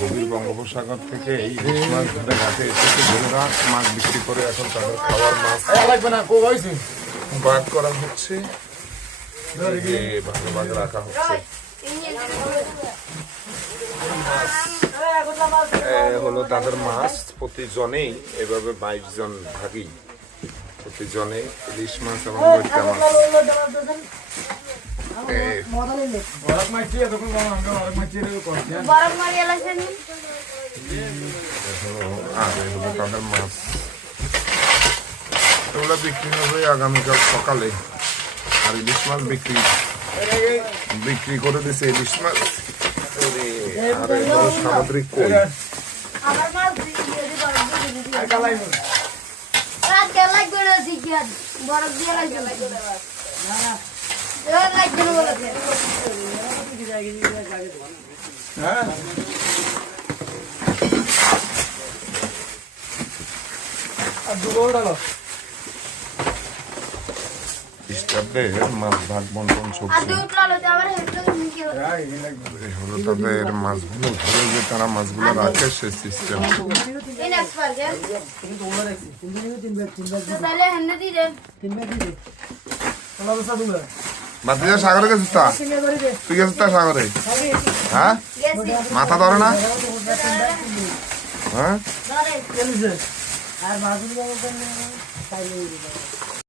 গভীর বঙ্গোপসাগর থেকে এই ইলিশ মাছ ধরে ঘাটে এসেছে জেলেরা মাছ বিক্রি করে এখন তাদের খাওয়ার মাছ ভাগ করা হচ্ছে, ভাগে ভাগে রাখা হচ্ছে। হলো তাদের মাছ, প্রতিজনেই এভাবে 22 জন ভাগী, প্রতিজনে ইলিশ মাছ এবং বৈটা মাছ। তাদের মাছ এগুলো বিক্রি হবে আগামীকাল সকালে। আর ইলিশ মাছ বিক্রি করে দিছে ইলিশ মাছ। আর এগুলো সামুদ্রিক কই। খ্রিস্টাব্দের মাছ ভাগ বন্টন চলছে। হলো তাদের মাছগুলো ধরে যে তারা মাছগুলো রাখে সে সিস্টেম। বাতিজা সাগরে গেছিস তা? তুই গেছিস তা সাগরে? হ্যাঁ, মাথা ধরে না? হ্যাঁ।